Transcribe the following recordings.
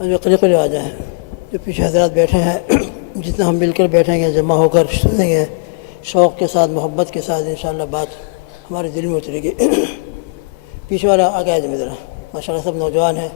और जो करीब आ जाए, जो पीछे हजरात बैठे हैं, जितना हम मिलकर बैठेंगे, जमा होकर सुनेंगे, शौक़ के साथ, मोहब्बत के साथ, इंशाअल्लाह बात हमारे दिल में उतरेगी। पीछे वाला आ गया है ज़रा, माशाअल्लाह सब नौजवान हैं।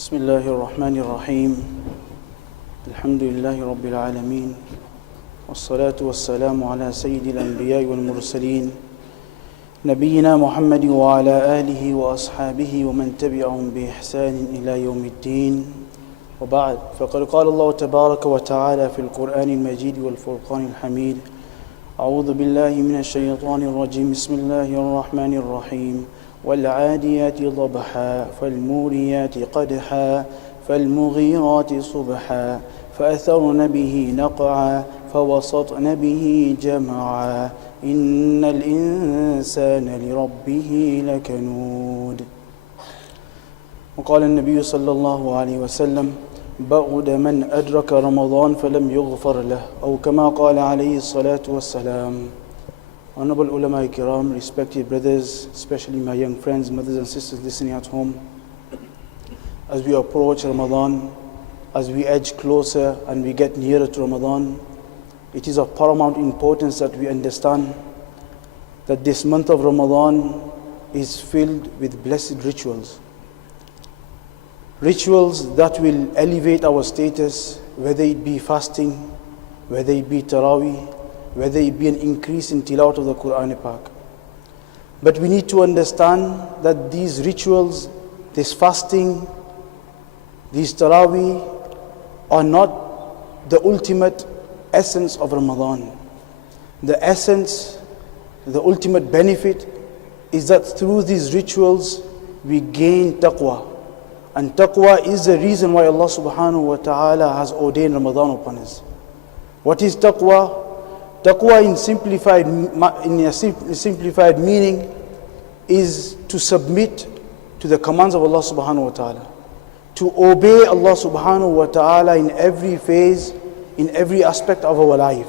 बिस्मिल्लाहिर्रहमानिर्रहीम, अल्हम्दुलिल्लाहि रब्बिल आलमीन, वस्सलातु वस्सलामु अला सय्यिदिल अंबिया'i वल मुरसलीन, नबीना मुहम्मद व अला आलिहि व अस्हाबिहि व मन तबिअहुम बि इहसान इला यौमिद्दीन, व बअद, फ़क़द क़ाल अल्लाहु तबारक व तआला फ़िल क़ुरआनिल मजीद वल फ़ुरक़ानिल हमीद, अऊज़ु बिल्लाहि मिनश शैतानिर रजीम, बिस्मिल्लाहिर्रहमानिर रहीम, वल्आदियाति ज़बहा, फ़ल्मूरियाति क़दहा, फ़ल्मुग़ीराति सुबहा, फ़अथरन बिही नक़अ, फ़वसतन बिही जमअ, इन्नल इंसान लिरब्बिही लकनूद। वक़ाल नबी सल्लल्लाहु अलैहि वसल्लम, बअद मन अदरक रमज़ान फ़लम युग़फ़र लह, औ कमा क़ाल अलैहि सलातु वस्सलाम। Honorable ulama kiram, respected brothers, especially my young friends, mothers and sisters listening at home, as we approach Ramadan, as we edge closer and we get nearer to Ramadan, it is of paramount importance that we understand that this month of Ramadan is filled with blessed rituals. Rituals that will elevate our status, whether it be fasting, whether it be taraweeh, whether it be an increase in tilawat of the Quran Pak. But we need to understand that these rituals, this fasting, these taraweeh are not the ultimate essence of Ramadan. The essence, the ultimate benefit is that through these rituals we gain taqwa. And taqwa is the reason why Allah subhanahu wa ta'ala has ordained Ramadan upon us. What is taqwa? Taqwa in simplified meaning is to submit to the commands of Allah subhanahu wa ta'ala, to obey Allah subhanahu wa ta'ala in every phase, in every aspect of our life.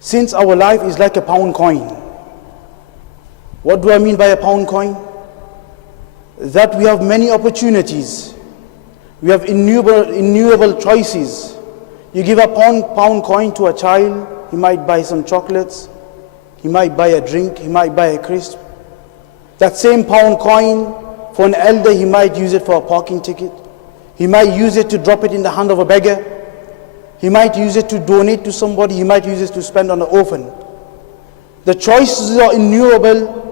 Since our life is like a pound coin. What do I mean by a pound coin? That we have many opportunities, we have innumerable choices. You give a pound coin to a child, he might buy some chocolates, he might buy a drink, he might buy a crisp. That same pound coin, for an elder, he might use it for a parking ticket. He might use it to drop it in the hand of a beggar. He might use it to donate to somebody. He might use it to spend on an orphan. The choices are innumerable,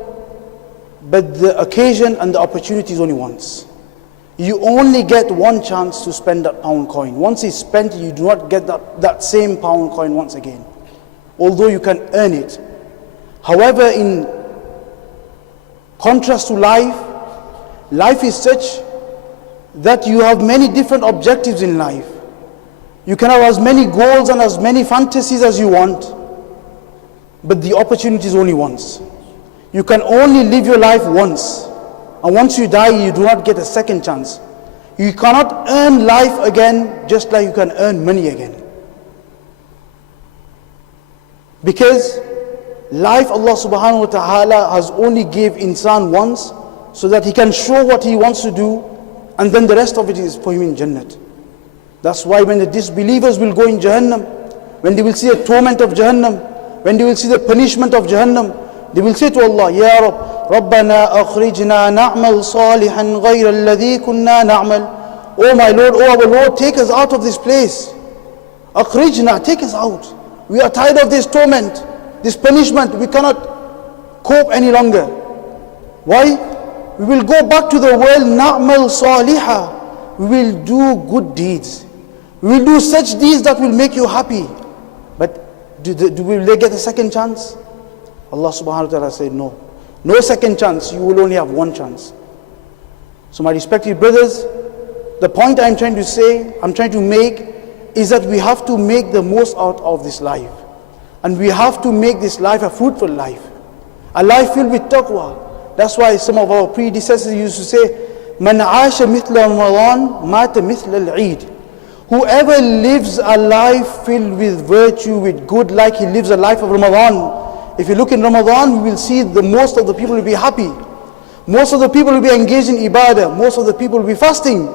but the occasion and the opportunity is only once. You only get one chance to spend that pound coin. Once it's spent, you do not get that same pound coin once again, although you can earn it. However, in contrast to life is such that you have many different objectives in life. You can have as many goals and as many fantasies as you want, but the opportunity is only once. You can only live your life once. And once you die, you do not get a second chance. You cannot earn life again just like you can earn money again. Because life Allah subhanahu wa ta'ala has only gave insan once, so that he can show what he wants to do, and then the rest of it is for him in Jannat. That's why when the disbelievers will go in Jahannam, when they will see the torment of Jahannam, when they will see the punishment of Jahannam, they will say to Allah, Ya Rabb, رَبَّنَا أَخْرِجْنَا نَعْمَلْ صَالِحًا غَيْرَ الَّذِي كُنَّا نَعْمَلْ. Oh my Lord, oh our Lord, take us out of this place. أَخْرِجْنَا, take us out. We are tired of this torment, this punishment. We cannot cope any longer. Why? We will go back to the world, نَعْمَلْ صَالِحًا. We will do good deeds. We will do such deeds that will make you happy. But will they get a second chance? Allah subhanahu wa ta'ala said, no. No second chance, you will only have one chance. So my respected brothers, the point I'm trying to make is that we have to make the most out of this life. And we have to make this life a fruitful life. A life filled with taqwa. That's why some of our predecessors used to say من عاش مثل رمضان مات مثل العيد. Whoever lives a life filled with virtue, with good, like he lives a life of Ramadan. If you look in Ramadan, we will see the most of the people will be happy. Most of the people will be engaged in ibadah. Most of the people will be fasting.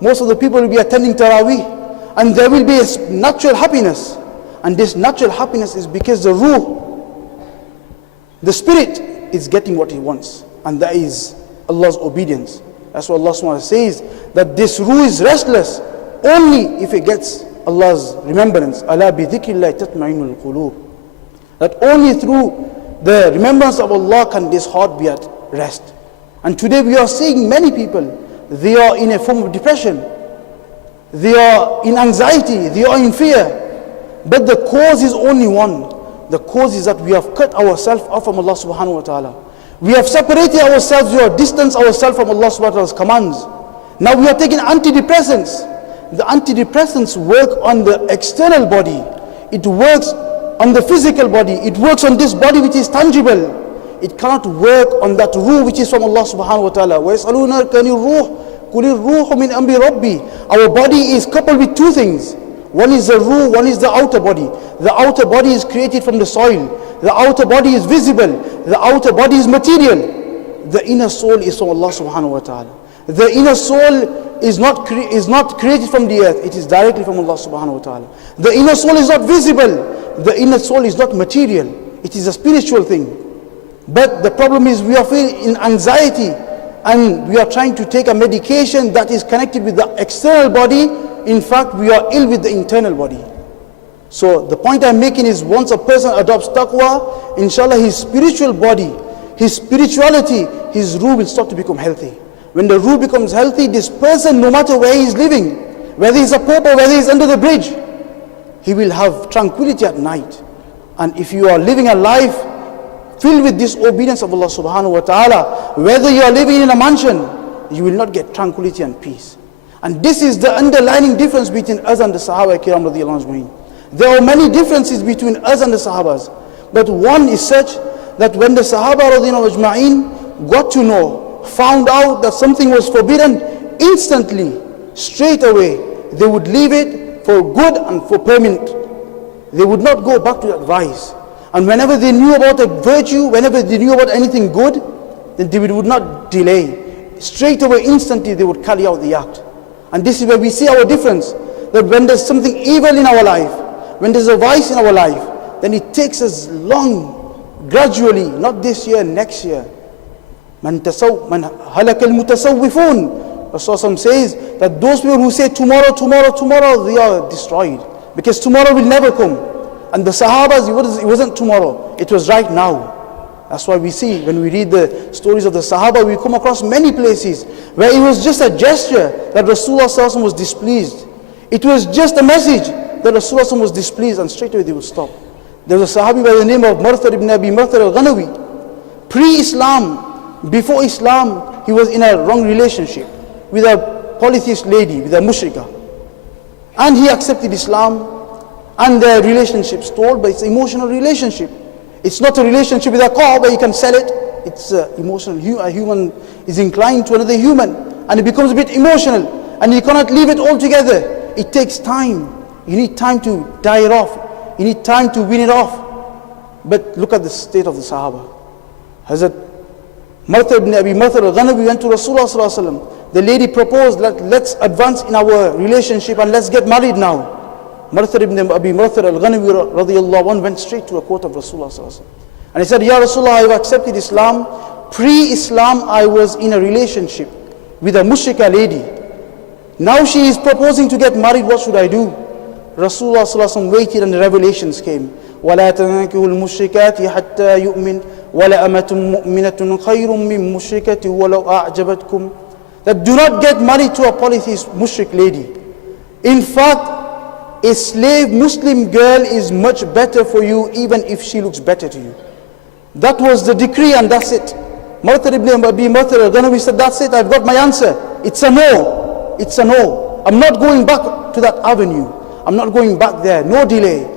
Most of the people will be attending taraweeh. And there will be a natural happiness. And this natural happiness is because the ruh, the spirit, is getting what he wants. And that is Allah's obedience. That's what Allah subhanahu wa ta'ala says, that this ruh is restless only if it gets Allah's remembrance. Ala bi dhikrillahi tatma'innul qulub. That only through the remembrance of Allah can this heart be at rest. And today we are seeing many people, they are in a form of depression. They are in anxiety, they are in fear. But the cause is only one. The cause is that we have cut ourselves off from Allah subhanahu wa ta'ala. We have separated ourselves, we have distanced ourselves from Allah subhanahu wa ta'ala's commands. Now we are taking antidepressants. The antidepressants work on the external body. It works on the physical body. It works on this body which is tangible. It cannot work on that ruh which is from Allah subhanahu wa ta'ala. وَيَسْأَلُونَكَ عَنِ الرُّوحِ قُلِ الرُّوحُ مِنْ أَمْرِ رَبِّي. Our body is coupled with two things. One is the ruh, one is the outer body. The outer body is created from the soil. The outer body is visible. The outer body is material. The inner soul is from Allah subhanahu wa ta'ala. The inner soul is not created from the earth. It is directly from Allah subhanahu wa ta'ala. The inner soul is not visible. The inner soul is not material. It is a spiritual thing. But the problem is we are feeling in anxiety and we are trying to take a medication that is connected with the external body. In fact, we are ill with the internal body. So the point I'm making is, once a person adopts taqwa, inshallah his spiritual body, his spirituality, his ruh will start to become healthy. When the ruh becomes healthy, this person, no matter where he is living, whether he's a pauper, whether he's under the bridge, he will have tranquility at night. And if you are living a life filled with disobedience of Allah subhanahu wa ta'ala, whether you are living in a mansion, you will not get tranquility and peace. And this is the underlying difference between us and the Sahaba Kiram radiallahu anhum. There are many differences between us and the Sahabas, but one is such that when the Sahaba radiallahu ajma'in got to know, found out that something was forbidden, instantly, straight away, they would leave it for good and for permanent. They would not go back to that vice. And whenever they knew about a virtue, whenever they knew about anything good, then they would not delay. Straight away, instantly, they would carry out the act. And this is where we see our difference. That when there's something evil in our life, when there's a vice in our life, then it takes us long, gradually, not this year, next year. Man halaka al-mutasawwifun. Rasulullah says that those people who say tomorrow, tomorrow, tomorrow, they are destroyed. Because tomorrow will never come. And the Sahabas, it wasn't tomorrow, it was right now. That's why we see, when we read the stories of the Sahaba, we come across many places where it was just a gesture that Rasulullah was displeased. It was just a message that Rasulullah was displeased, and straight away they would stop. There was a Sahabi by the name of Marthar ibn Abi Marthar al-Ghanawi. Pre-Islam, before Islam, he was in a wrong relationship with a polytheist lady, with a mushrika. And he accepted Islam, and the relationship stalled, but it's an emotional relationship. It's not a relationship with a car where you can sell it. It's emotional. A human is inclined to another human, and it becomes a bit emotional, and you cannot leave it altogether. It takes time. You need time to die it off. You need time to win it off. But look at the state of the Sahaba. Hazrat Marthar ibn Abi Marthar al-Ghanawi went to Rasulullah sallallahu alaihi wasallam. The lady proposed, let's advance in our relationship and let's get married now. Marthar ibn Abi Marthar al-Ghanawi radiyallahu anhu went straight to a court of Rasulullah sallallahu alaihi wasallam. And he said, Ya Rasulullah, I have accepted Islam. Pre-Islam, I was in a relationship with a mushrika lady. Now she is proposing to get married, what should I do? Rasulullah sallallahu alaihi wasallam waited and the revelations came. وَلَا تَنْكِهُ الْمُشْرِكَاتِ حَتَّى يُؤْمِنْ وَلَأَمَةٌ مُؤْمِنَةٌ خَيْرٌ مِّن مُشْرِكَةٍ وَلَوْ أَعْجَبَتْكُمْ. That do not get married to a polytheist mushrik lady. In fact, a slave Muslim girl is much better for you, even if she looks better to you. That was the decree, and that's it. Marthar ibn Abi Marthar al-Ghanawi said, that's it, I've got my answer. It's a no. It's a no. I'm not going back to that avenue. I'm not going back there. No delay.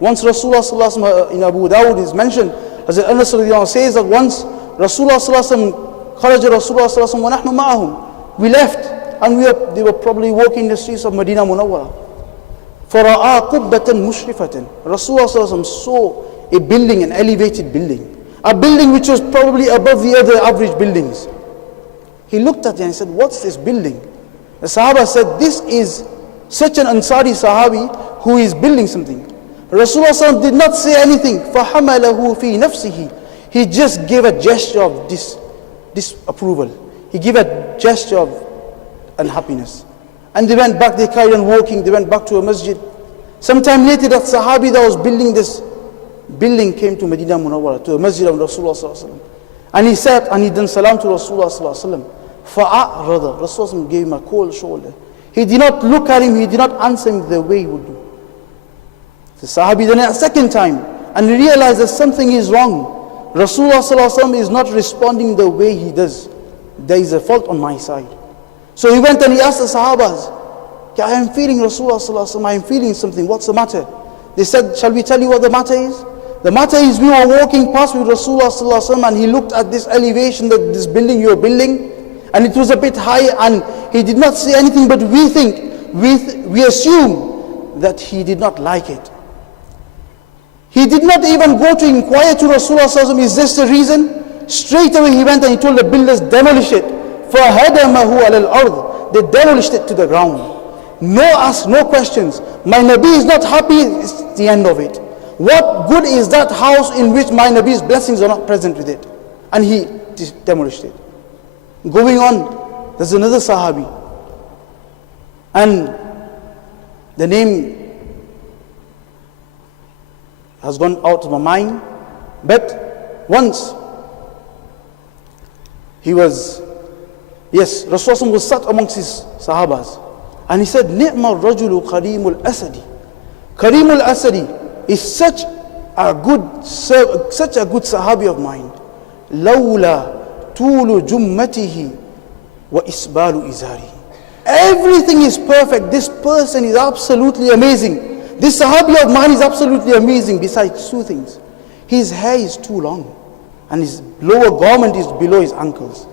Once Rasulullah sallallahu alaihi wasallam in Abu Dawud is mentioned, as Anas says that once Rasulullah sallallahu alaihi wasallam kharaja Rasulullah sallallahu alaihi wasallam wa nahnu ma'ahum. We left, and they were probably walking in the streets of Medina Munawwara. فَرَآ قُبَّةً مُشْرِفَةً Rasulullah saw a building, an elevated building. A building which was probably above the other average buildings. He looked at it and said, what's this building? The Sahaba said, this is such an Ansari Sahabi who is building something. Rasulullah did not say anything. فَحَمَلَهُ فِي نَفْسِهِ He just gave a gesture of disapproval. He gave a gesture of unhappiness. And they went back, they carried on walking, they went back to a masjid. Sometime later, that Sahabi that was building this building came to Medina Munawwara, to a masjid of Rasulullah. And he sat and he done salam to Rasulullah. فَأَعْرَضَ Rasulullah gave him a cold shoulder. He did not look at him, he did not answer him the way he would do. The Sahabi done it a second time and realized that something is wrong. Rasulullah is not responding the way he does. There is a fault on my side. So he went and he asked the Sahabas, I am feeling Rasulullah, I am feeling something, what's the matter? They said, shall we tell you what the matter is? The matter is we were walking past with Rasulullah and he looked at this elevation, that this building you are building, and it was a bit high, and he did not say anything, but we assume that he did not like it. He did not even go to inquire to Rasulullah, is this the reason? Straight away he went and he told the builders, demolish it. فَهَدَمَهُ عَلَى الْأَرْضِ They demolished it to the ground. No ask, no questions. My Nabi is not happy, it's the end of it. What good is that house in which my Nabi's blessings are not present with it? And he demolished it. Going on, there's another Sahabi. And the name has gone out of my mind. But once, he was, Rasulullah was sat amongst his Sahabas. And he said, نِعْمَ الرَّجُلُ كَرِيمُ الْأَسَدِ Kareem al-Asadi is such a good Sahabi of mine. لَوْلَا طُولُ جُمَّتِهِ وَإِسْبَالُ إِزَارِهِ Everything is perfect. This person is absolutely amazing. This Sahabi of mine is absolutely amazing besides two things. His hair is too long and his lower garment is below his ankles.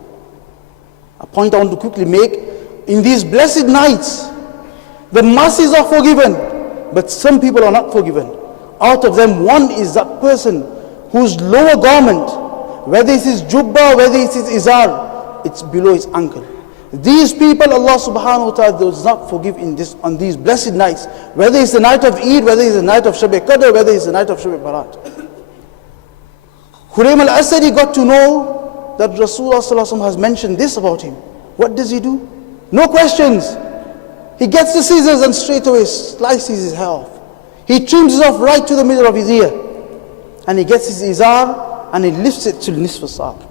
A point I want to quickly make. In these blessed nights, the masses are forgiven, but some people are not forgiven. Out of them, one is that person whose lower garment, whether it's his jubba, whether it's his izar, it's below his ankle. These people, Allah subhanahu wa ta'ala does not forgive on these blessed nights, whether it's the night of Eid, whether it's the night of Shabe Qadr, whether it's the night of Shabe Bara'at. Kareem al-Asadi got to know that Rasulullah has mentioned this about him. What does he do? No questions. He gets the scissors and straight away slices his hair off. He trims it off right to the middle of his ear. And he gets his izar and he lifts it to nisf al-saq.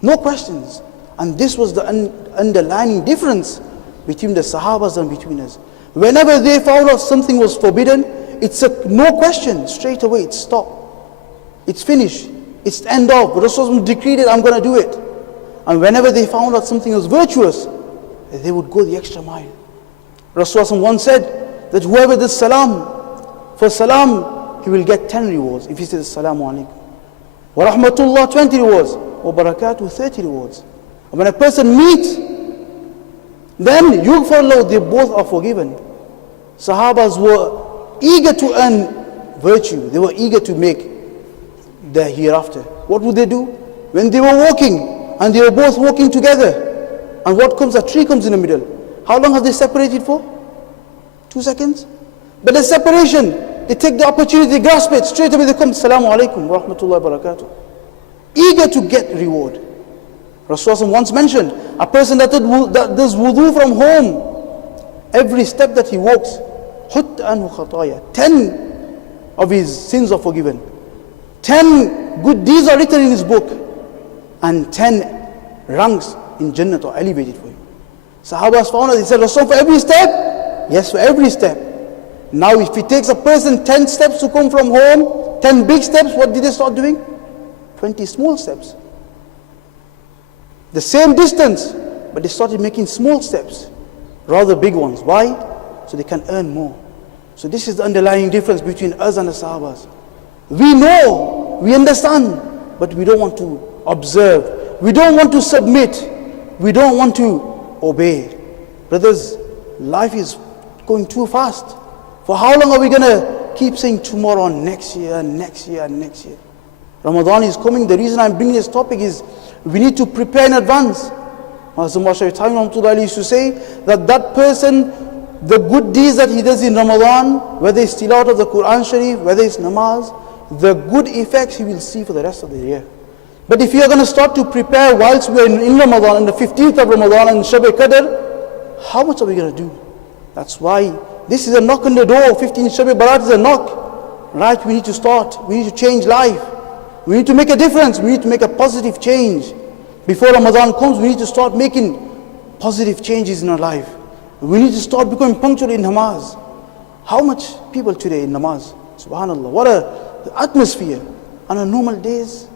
No questions. And this was the underlying difference between the Sahabas and between us. Whenever they found out something was forbidden, it's a no question. Straight away, it's stop. It's finished. It's the end of. Rasulullah decreed it, I'm going to do it. And whenever they found out something was virtuous, they would go the extra mile. Rasulullah once said that whoever does salam, for salam, he will get 10 rewards. If he says assalamu alaikum. Wa rahmatullah, 20 rewards. Wa barakatuh, 30 rewards. And when a person meets, then yughfar lahu, they both are forgiven. Sahabas were eager to earn virtue. They were eager to make the hereafter. What would they do? When they were walking, and they were both walking together, and what comes? A tree comes in the middle. How long have they separated for? 2 seconds. But the separation, they take the opportunity, they grasp it, straight away they come, Assalamu alaikum wa rahmatullahi wa barakatuh. Eager to get reward. Rasulullah once mentioned, a person that does wudu from home, every step that he walks, hutta anhu khataya, 10 of his sins are forgiven. 10 good deeds are written in his book. And 10 ranks in Jannah are elevated for him. Sahabas found out, he said, Rasul, for every step? Yes, for every step. Now if it takes a person 10 steps to come from home, 10 big steps, what did they start doing? 20 small steps. The same distance, but they started making small steps, rather big ones. Why? So they can earn more. So this is the underlying difference between us and the Sahabas. We know, we understand, but we don't want to observe. We don't want to submit. we don't want to obey. Brothers, life is going too fast. For how long are we going to keep saying tomorrow, next year, next year, next year? Ramadan is coming. The reason I'm bringing this topic is we need to prepare in advance. Hazrat Shabe used to say that that person, the good deeds that he does in Ramadan, whether it's tilawat of the Quran Sharif, whether it's namaz, the good effects he will see for the rest of the year. But if you are going to start to prepare whilst we are in Ramadan, in the 15th of Ramadan and Shabe Qadr, how much are we going to do? That's why this is a knock on the door. 15th Shabe Bara'at is a knock. Right? We need to start. We need to change life. We need to make a difference. We need to make a positive change. Before Ramadan comes, we need to start making positive changes in our life. We need to start becoming punctual in namaz. How much people today in namaz? Subhanallah. What a atmosphere. On our normal days,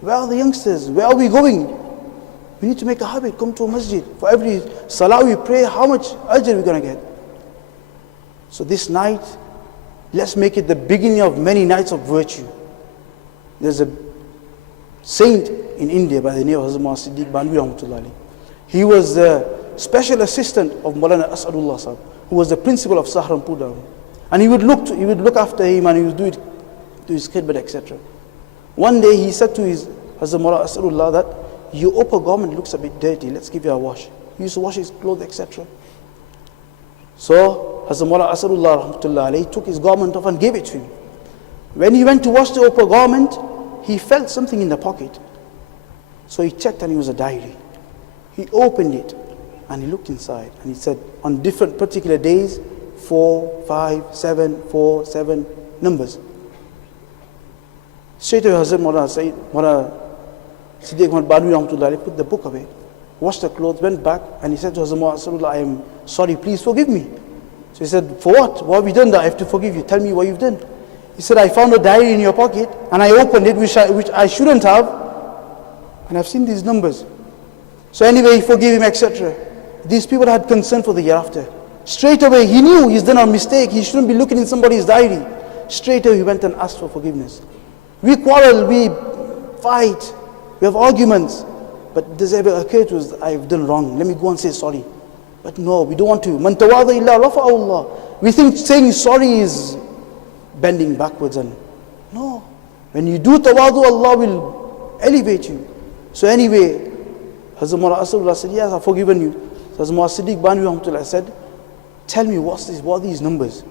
where are the youngsters? Where are we going? We need to make a habit. Come to a masjid. For every salah we pray, how much ajr are we going to get? So this night, let's make it the beginning of many nights of virtue. There's a saint in India by the name of Hazrat Siddiq Banvi Rahmatullahi. He was the special assistant of Maulana Asadullah Saheb, who was the principal of Saharanpur. And he would look after him, and he would do it to his khidmat, etc. One day he said to his Hazrat Maulana Asadullah that your upper garment looks a bit dirty, let's give you a wash. He used to wash his clothes, etc. So Hazrat Maulana Asadullah Rahmatullahi took his garment off and gave it to him. When he went to wash the upper garment, he felt something in the pocket. So he checked, and it was a diary. He opened it and he looked inside, and he said on different particular days 4, 5, 7, 4, 7 numbers. Straight away Hazrat Maulana Siddiq Banvi Rahmatullahi put the book away, washed the clothes, went back, and he said to Hazrat Maulana, I am sorry, please forgive me. So he said, for what? What have you done that I have to forgive you? Tell me what you've done. He said, I found a diary in your pocket, and I opened it, which I shouldn't have, and I've seen these numbers. So anyway, he forgave him, etc. These people had concern for the year after. Straight away, he knew he's done a mistake. He shouldn't be looking in somebody's diary. Straight away, he went and asked for forgiveness. We quarrel, we fight, we have arguments. But does it ever occur to us, I've done wrong, let me go and say sorry? But no, we don't want to. Man tawada illa rafa'ahu Allah. We think saying sorry is bending backwards, and no. When you do tawadu, Allah will elevate you. So anyway, Hazrat Maulana Asadullah said, yes, I've forgiven you. So Hazrat Maulana Siddiq Banvi Rahmatullah said, tell me what are these numbers?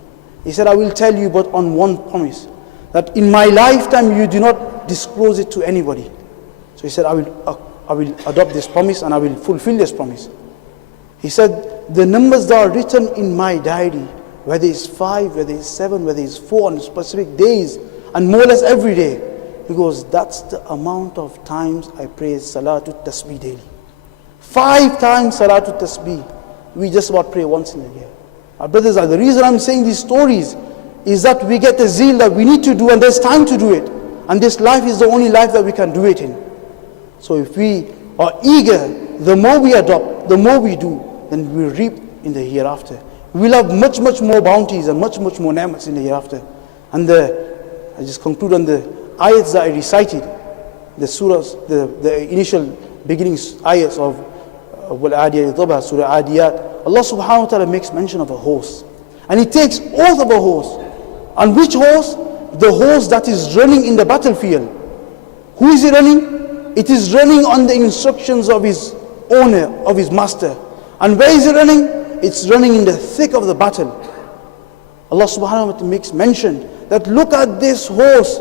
He said, I will tell you, but on one promise, that in my lifetime you do not disclose it to anybody. So he said, I will adopt this promise, and I will fulfill this promise. He said, the numbers that are written in my diary, whether it's 5, whether it's 7, whether it's 4 on specific days, and more or less every day, he goes, that's the amount of times I pray Salatul Tasbih daily. 5 times Salatul Tasbih. We just about pray once in a year. Our brothers, the reason I'm saying these stories is that we get the zeal that we need to do, and there's time to do it. And this life is the only life that we can do it in. So if we are eager, the more we adopt, the more we do, then we reap in the hereafter. We'll have much, much more bounties and much, much more ni'mats in the hereafter. And I just conclude on the ayats that I recited, the surahs, the initial beginning ayats of Wal-Adiyat Dhabha, Surah Adiyat. Allah subhanahu wa ta'ala makes mention of a horse. And He takes oath of a horse. And which horse? The horse that is running in the battlefield. Who is it running? It is running on the instructions of his owner, of his master. And where is it running? It's running in the thick of the battle. Allah subhanahu wa ta'ala makes mention that look at this horse.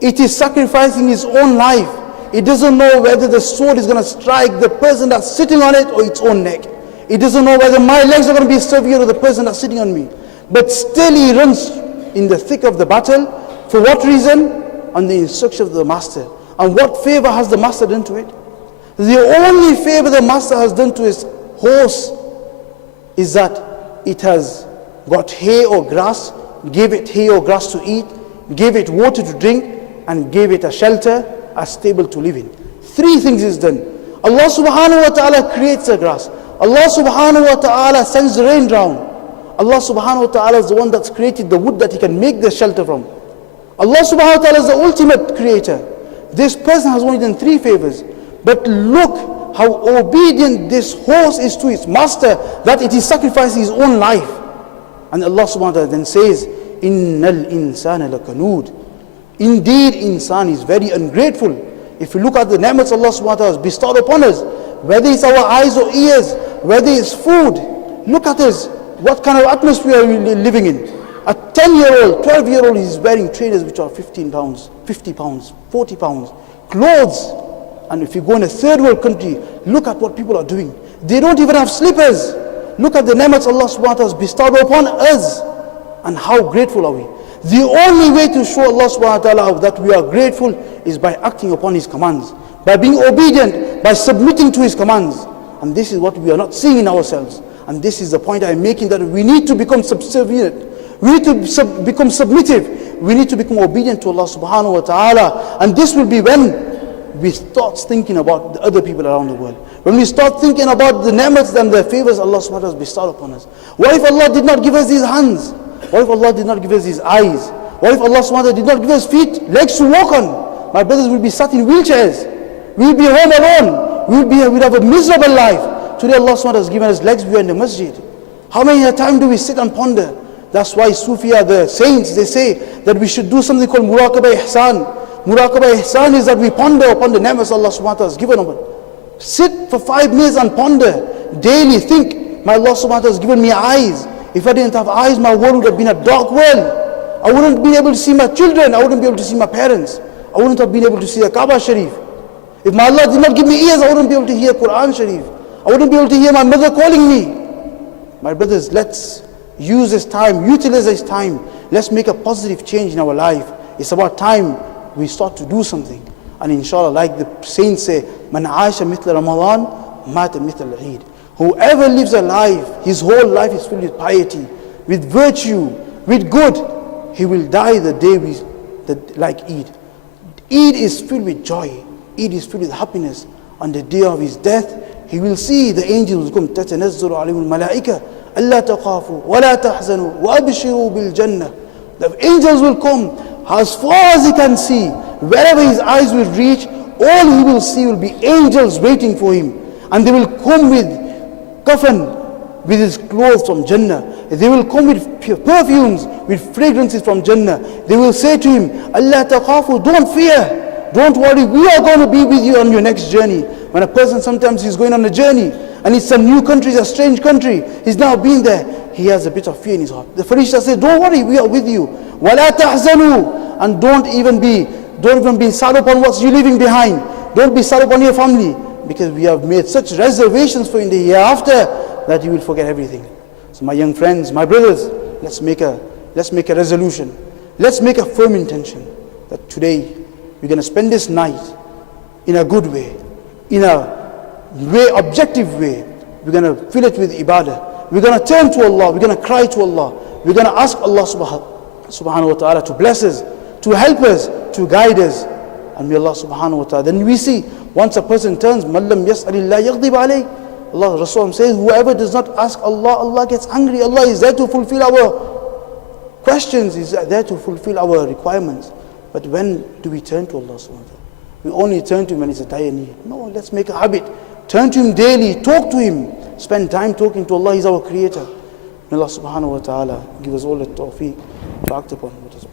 It is sacrificing its own life. It doesn't know whether the sword is going to strike the person that's sitting on it or its own neck. It doesn't know whether my legs are going to be severe or the person that's sitting on me. But still he runs in the thick of the battle. For what reason? On the instruction of the master. And what favor has the master done to it? The only favor the master has done to his horse is that it has got hay or grass, gave it hay or grass to eat, gave it water to drink, and gave it a shelter, a stable to live in. 3 things is done. Allah subhanahu wa ta'ala creates the grass. Allah subhanahu wa ta'ala sends the rain down. Allah subhanahu wa ta'ala is the one that's created the wood that He can make the shelter from. Allah subhanahu wa ta'ala is the ultimate creator. This person has only done 3 favors. But look how obedient this horse is to its master, that it is sacrificing his own life. And Allah subhanahu wa ta'ala then says, Innal insana lakanud. Indeed, insan is very ungrateful. If you look at the ni'mats Allah subhanahu wa ta'ala has bestowed upon us, whether it's our eyes or ears, whether it's food, look at us, what kind of atmosphere are we living in? A 10-year-old, 12-year-old is wearing trainers which are 15 pounds, 50 pounds, 40 pounds, clothes. And if you go in a third world country, look at what people are doing. They don't even have slippers. Look at the ni'mats Allah subhanahu wa ta'ala has bestowed upon us. And how grateful are we? The only way to show Allah subhanahu wa ta'ala that we are grateful is by acting upon His commands, by being obedient, by submitting to His commands. And this is what we are not seeing in ourselves. And this is the point I'm making, that we need to become subservient. We need to become submissive. We need to become obedient to Allah subhanahu wa ta'ala. And this will be when we start thinking about the other people around the world. When we start thinking about the ni'mats and the favors Allah subhanahu wa ta'ala has bestowed upon us. What if Allah did not give us these hands? What if Allah did not give us these eyes? What if Allah subhanahu wa ta'ala did not give us feet, legs to walk on? My brothers will be sat in wheelchairs. We will be home alone. We'll have a miserable life. Today Allah subhanahu wa ta'ala has given us legs, we are in the masjid. How many times do we sit and ponder? That's why Sufiya, the saints, they say that we should do something called muraqabah ihsan. Muraqabah ihsan is that we ponder upon the ni'mas Allah subhanahu wa ta'ala has given us. Sit for 5 minutes and ponder. Daily think, my Allah subhanahu wa ta'ala has given me eyes. If I didn't have eyes, my world would have been a dark world. I wouldn't be able to see my children. I wouldn't be able to see my parents. I wouldn't have been able to see the Kaaba Sharif. If my Allah did not give me ears, I wouldn't be able to hear Quran Sharif. I wouldn't be able to hear my mother calling me. My brothers, let's use this time, utilize this time. Let's make a positive change in our life. It's about time we start to do something. And inshallah, like the saints say, Man aisha mithla Ramadan, mata mithla al-Eid. Whoever lives a life, his whole life is filled with piety, with virtue, with good, he will die the day like Eid. Eid is filled with joy. Eid is filled with happiness. On the day of his death, he will see the angels come, تَتَنَزَّلُ عَلَيْهِمُ الْمَلَائِكَةُ أَلَّا تَخَافُوا وَلَا تَحْزَنُوا وَأَبْشِرُوا بِالْجَنَّةِ. The angels will come as far as he can see. Wherever his eyes will reach, all he will see will be angels waiting for him. And they will come with kafan, with his clothes from Jannah. They will come with perfumes, with fragrances from Jannah. They will say to him, Allah taqafu, don't fear, don't worry, we are going to be with you on your next journey. When a person sometimes is going on a journey, and it's a new country, it's a strange country, he's now been there, he has a bit of fear in his heart. The Farishta says, don't worry, we are with you. وَلَا تَحْزَنُوا. And don't even be sad upon what you're leaving behind. Don't be sad upon your family, because we have made such reservations for in the hereafter that you will forget everything. So my young friends, my brothers, let's make a resolution. Let's make a firm intention that today we're going to spend this night in a good way, in a objective way. We're going to fill it with ibadah. We're going to turn to Allah. We're going to cry to Allah. We're going to ask Allah subhanahu wa ta'ala to bless us, to help us, to guide us. And may Allah subhanahu wa ta'ala. Then we see, once a person turns, مَنْ لَمْ يَسْأَلِ اللَّهِ يَغْضِبْ عَلَيْهِ. Allah Rasul says, whoever does not ask Allah, Allah gets angry. Allah is there to fulfill our questions. He's there to fulfill our requirements. But when do we turn to Allah subhanahu wa ta'ala? We only turn to Him when it's a dire need. No, let's make a habit. Turn to Him daily, talk to Him. Spend time talking to Allah, He's our Creator. May Allah subhanahu wa ta'ala give us all the tawfiq to act upon what is.